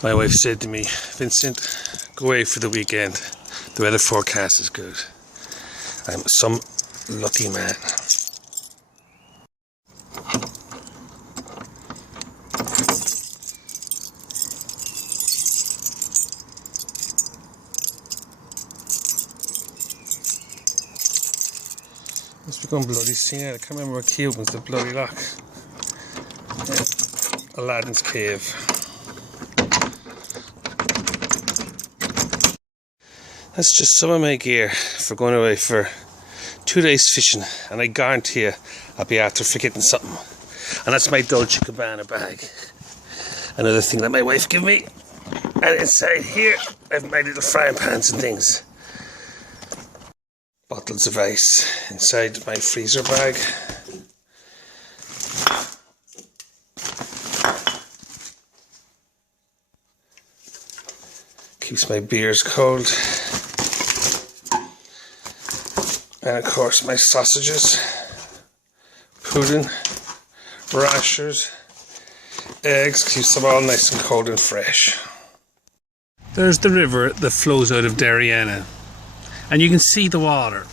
My wife said to me, Vincent, go away for the weekend. The weather forecast is good. I'm some lucky man. It's become bloody seen out. I can't remember what key opens the bloody lock. Yeah. Aladdin's cave. That's just some of my gear for going away for 2 days fishing, and I guarantee you I'll be after forgetting something. And that's my Dolce & Gabbana bag. Another thing that my wife gave me. And inside here I've my little frying pans and things. Bottles of ice inside my freezer bag. Keeps my beers cold. And of course my sausages, pudding, rashers, eggs, keeps them all nice and cold and fresh. There's the river that flows out of Darien, and you can see the water.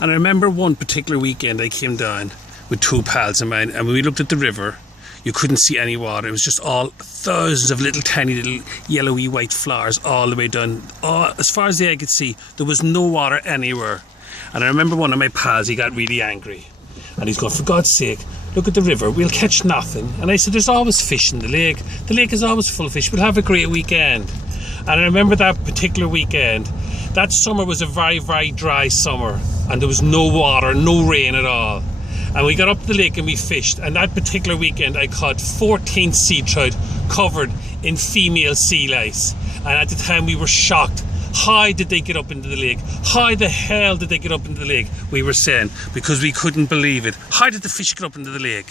And I remember one particular weekend I came down with 2 pals of mine, and when we looked at the river, you couldn't see any water. It was just all thousands of little tiny little yellowy white flowers all the way down. As far as the eye could see, there was no water anywhere. And I remember one of my pals, he got really angry. And he's going, for God's sake, look at the river, we'll catch nothing. And I said, there's always fish in the lake. The lake is always full of fish, we'll have a great weekend. And I remember that particular weekend, that summer was a very, very dry summer. And there was no water, no rain at all. And we got up the lake and we fished. And that particular weekend, I caught 14 sea trout covered in female sea lice. And at the time, we were shocked. How did they get up into the lake? How the hell did they get up into the lake? We were saying, because we couldn't believe it. How did the fish get up into the lake?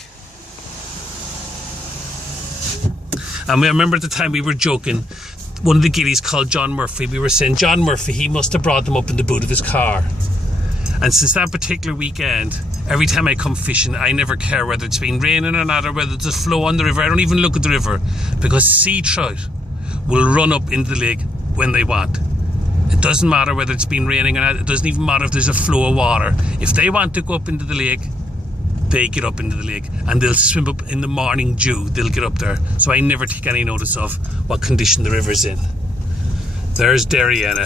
And we remember at the time we were joking. One of the gillies called John Murphy. We were saying, John Murphy, he must have brought them up in the boot of his car. And since that particular weekend, every time I come fishing, I never care whether it's been raining or not, or whether there's a flow on the river. I don't even look at the river, because sea trout will run up into the lake when they want. It doesn't matter whether it's been raining or not. It doesn't even matter if there's a flow of water. If they want to go up into the lake, they get up into the lake, and they'll swim up in the morning dew. They'll get up there. So I never take any notice of what condition the river's in. There's Darien.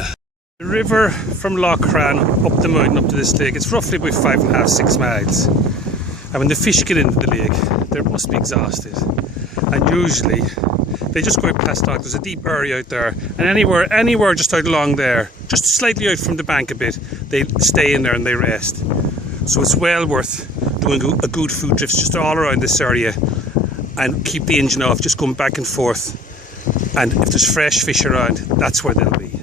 The river from Lochran up the mountain up to this lake, it's roughly about 5.5, 6 miles. And when the fish get into the lake, they must be exhausted. And usually they just go out past dock. There's a deep area out there, and anywhere just out along there, just slightly out from the bank a bit, they stay in there and they rest. So it's well worth doing a good food drift just all around this area and keep the engine off, just going back and forth. And if there's fresh fish around, that's where they'll be.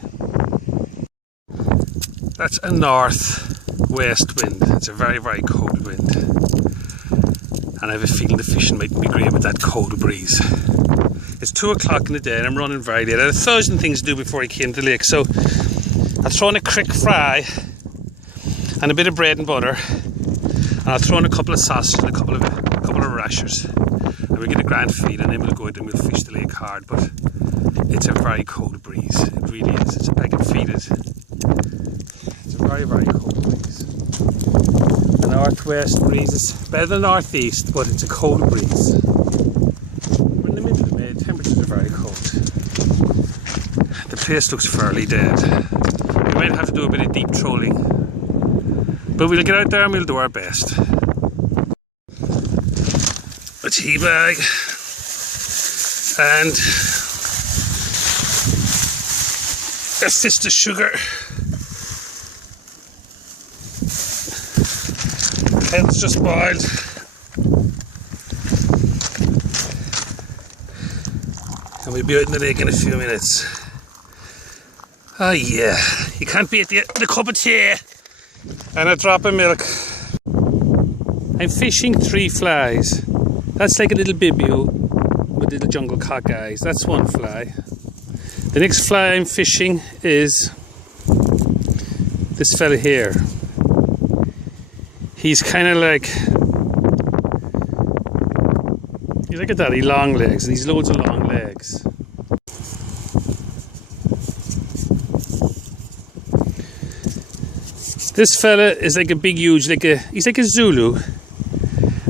That's a north-west wind. It's a very, very cold wind. And I have a feeling the fishing might be great with that cold breeze. It's 2 o'clock in the day and I'm running very late. I had 1,000 things to do before I came to the lake. So I'll throw in a crick fry and a bit of bread and butter. And I'll throw in a couple of sausages and a couple of rashers. And we'll get a grand feed, and then we'll go out and we'll fish the lake hard. But it's a very cold breeze. It really is. I can feel it. It's a very, very cold breeze. The northwest breeze is better than northeast, but it's a cold breeze. We're in the middle of May. Temperatures are very cold. The place looks fairly dead. We might have to do a bit of deep trolling, but we'll get out there and we'll do our best. A tea bag and a fist of sugar. Kettle's just boiled. And we'll be out in the lake in a few minutes. Oh yeah, you can't beat the cup of tea and a drop of milk. I'm fishing 3 flies. That's like a little bibio with little jungle cock eyes. That's one fly. The next fly I'm fishing is this fella here. He's kind of like, you look at that, he long legs, and he's loads of long legs. This fella is like a big, huge, he's like a Zulu,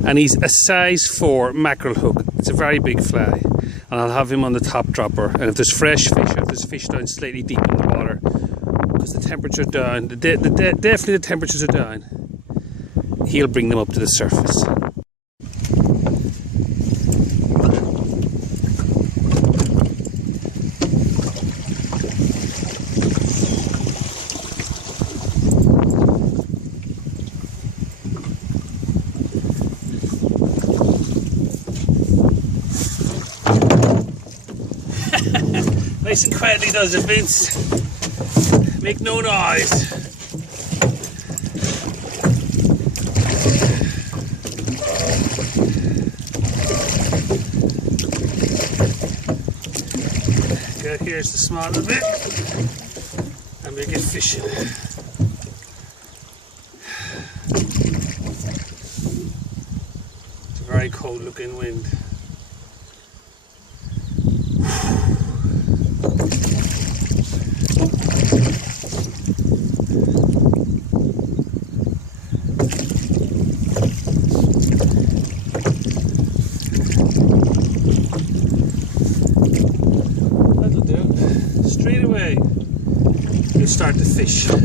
and he's a size 4 mackerel hook. It's a very big fly, and I'll have him on the top dropper. And if there's fresh fish, or if there's fish down slightly deep in the water, because the temperature's down, definitely the temperatures are down, he'll bring them up to the surface. Nice and quietly does it, Vince. Make no noise. Okay, here's the smaller bit, and we'll get fishing. It's a very cold looking wind. Start to fish. You're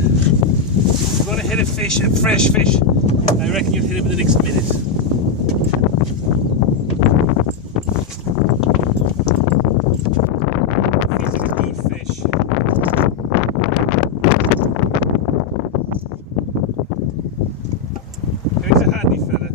going to hit a fish, a fresh fish. I reckon you'll hit it in the next minute. Feels like a good fish. There's a handy fella.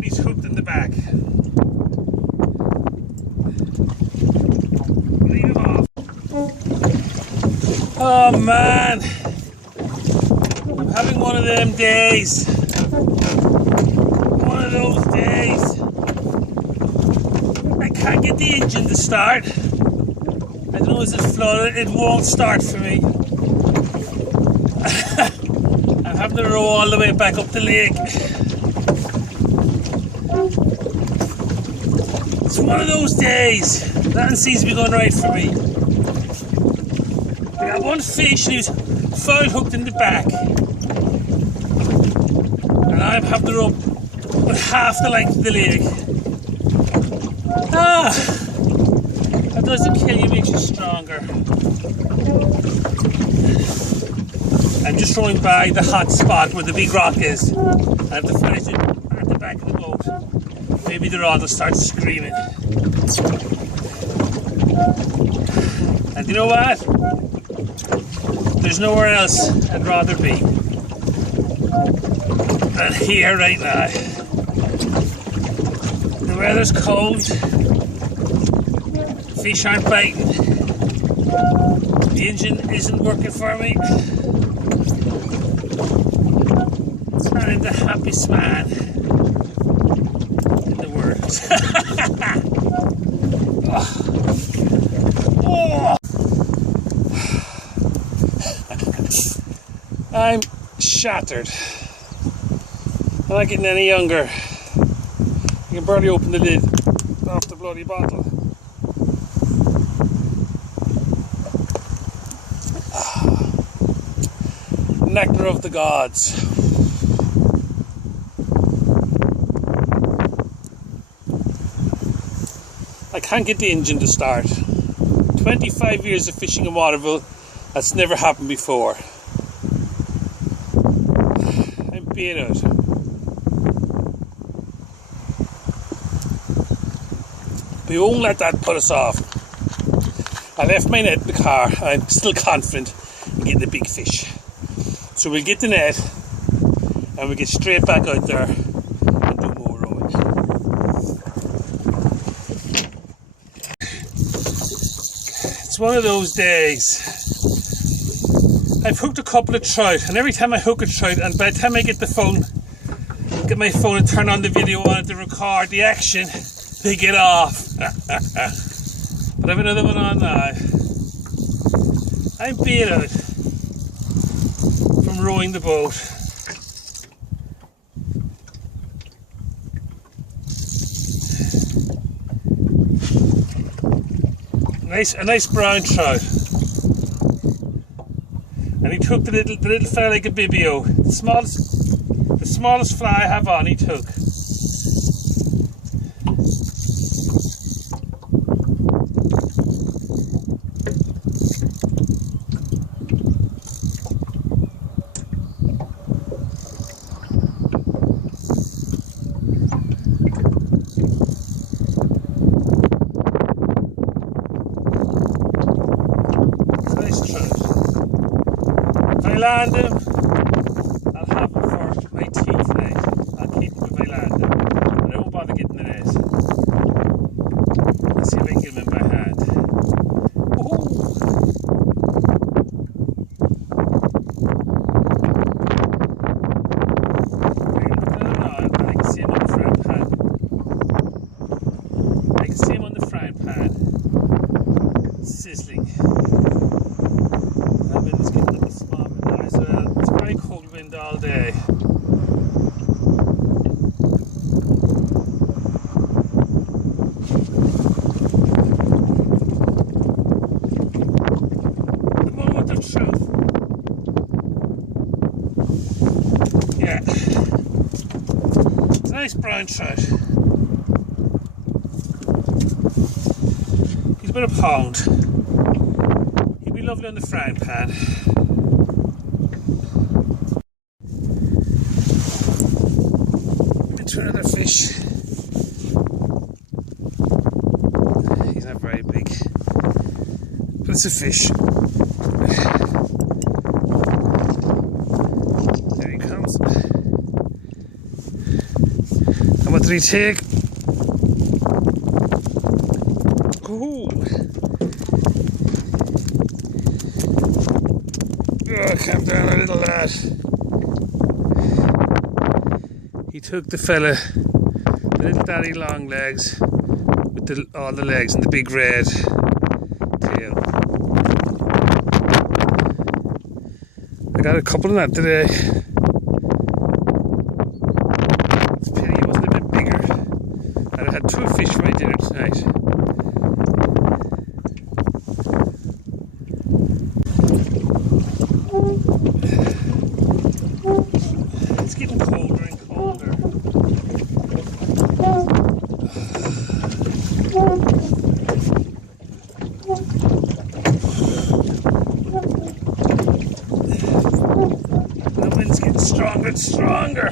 He's hooked in the back. Leave him off. Oh man, I'm having one of them days. One of those days. I can't get the engine to start. I don't know, is it flooded? It won't start for me. I'm having to row all the way back up the lake. It's one of those days. Nothing seems to be going right for me. I got one fish and he's foul hooked in the back. And I'm having to row with half the length of the lake. Ah! That doesn't kill you, makes you stronger. I'm just rowing by the hot spot where the big rock is. I have to finish it at the back of the boat. Maybe the rod will start screaming. And you know what? There's nowhere else I'd rather be than here right now. The weather's cold. Fish aren't biting. The engine isn't working for me. I'm the happiest man in the world. Oh. I'm shattered. I'm not getting any younger. You can barely open the lid off the bloody bottle. Nectar of the gods. I can't get the engine to start. 25 years of fishing in Waterville, that's never happened before. I'm beat out. We won't let that put us off. I left my net in the car. I'm still confident in getting the big fish. So we'll get the net and we'll get straight back out there and do more rowing. It's one of those days. I've hooked a couple of trout, and every time I hook a trout, and by the time I get the phone, get my phone and turn on the video on it to record the action, they get off. But I have another one on now. I'm beat out from rowing the boat. A nice brown trout. And he took the little fella like a bibio. The smallest fly I have on, he took. Land him, I'll have him for my tea today. I'll keep him if I land him, but I won't bother getting the net. Let's see if I can get him in my hand. I can see him on the frying pan. I can see him on the frying pan. Sizzling. It's getting a little small. It's very cold wind all day. The moment of truth. Yeah. It's a nice brown trout. He's about a pound. He'd be lovely on the frying pan. Another fish. He's not very big, but it's a fish. There he comes. And what did he take? Ooh. Oh, calm down a little, lad. He took the fella, the little daddy long legs, with all the legs and the big red tail. I got a couple of that today. It's a pity he wasn't a bit bigger. And I had 2 fish for my dinner tonight. It's getting colder and colder. The wind's getting stronger and stronger.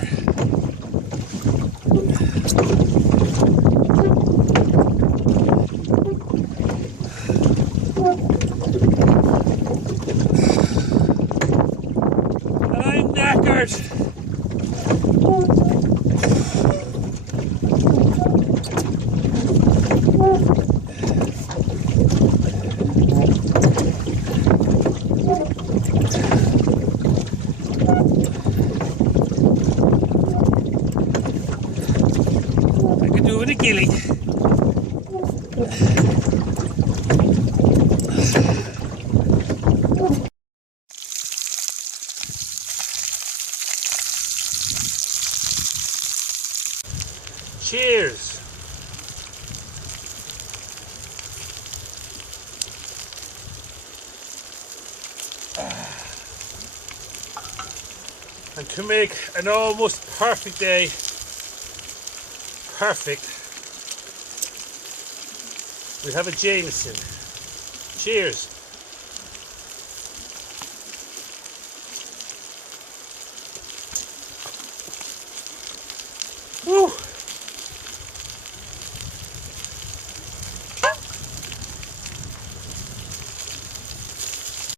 And I'm knackered. I could do with a gilly. Cheers. And to make an almost perfect day perfect, we have a Jameson. Cheers. Woo!